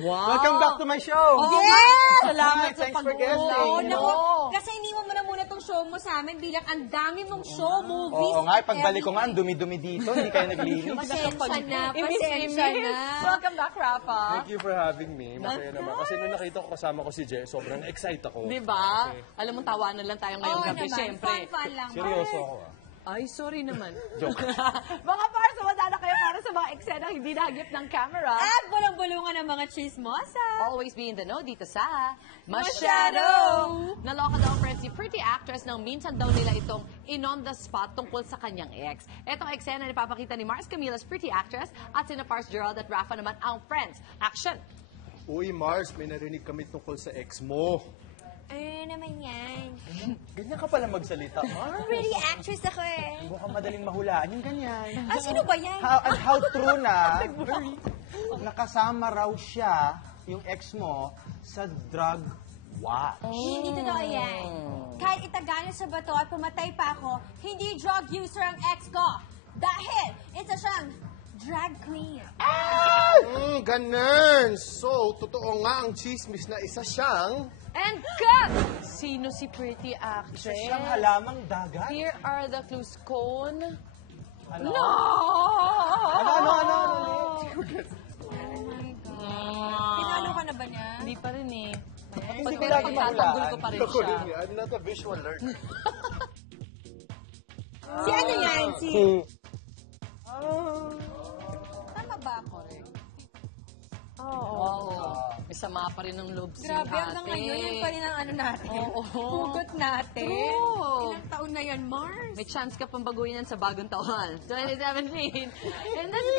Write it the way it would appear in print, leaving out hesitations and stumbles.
Wow! Welcome back to my show! Yes! Salamat Hi, sa thanks for pag-uusap. guesting. Oo, naku, kasi iniwan mo na muna tong show mo sa amin bilang ang dami mong show, movies. Oo nga, pagbalik ko nga, ang dumi-dumi dito, hindi kayo naglinis. Pasensya na, Imis. pasensya na. Welcome back, Rafa. Thank you for having me. Masaya naman. Kasi nung nakita ko kasama ko si Je, sobrang excited ako. Di ba? Alam mo, tawanan lang tayo ngayong Oo gabi, naman, syempre. fun lang. Seryoso ako ah. Ay, sorry naman. Joke. Mga pars, sumanda na kayo para sa mga eksena hindi nahagip ng camera. At bulong-bulungan ng mga chismosa. Always be in the know dito sa Masyado! Naloka daw ang friend si pretty actress nang minsan daw nila itong in-on the spot tungkol sa kanyang ex. Etong eksena na ipapakita ni Mars Camila's pretty actress at sina Pars Gerald at Rafa naman ang friends. Action! Uy, Mars, may narinig kami tungkol sa ex mo. Ano naman yan? Ganyan ka pala magsalita, Mars. Pretty actress ako eh. Mukhang madaling mahulaan yung ganyan. Ah, sino ba yan? How true na, nakasama raw siya, yung ex mo, sa drug watch. Hindi totoo yan. Kahit itagano sa bato at pumatay pa ako, hindi drug user ang ex ko. Dahil isa siyang drag queen. Ganun. So, totoo nga ang chismis na isa siyang... And cut! Sino si pretty actress? Siyang halamang dagat. Here are the clues. Cone. Ano? No! Ano? Pinalo ka na ba niya? Hindi pa rin eh. Hindi ko Pero lagi pagtatanggol ko mahulaan. pa rin Ako siya. rin yan. I'm not a visual learner. Si ano yan? Si... Tama ba ako? Oo. May sama pa rin ng loob si Grabe, hanggang ate. ngayon, yan pa rin ang ano natin. Oo. Hugot natin. True. Ilang taon na yan, Mars? May chance ka pang baguhin yan sa bagong taon. 2017. And that's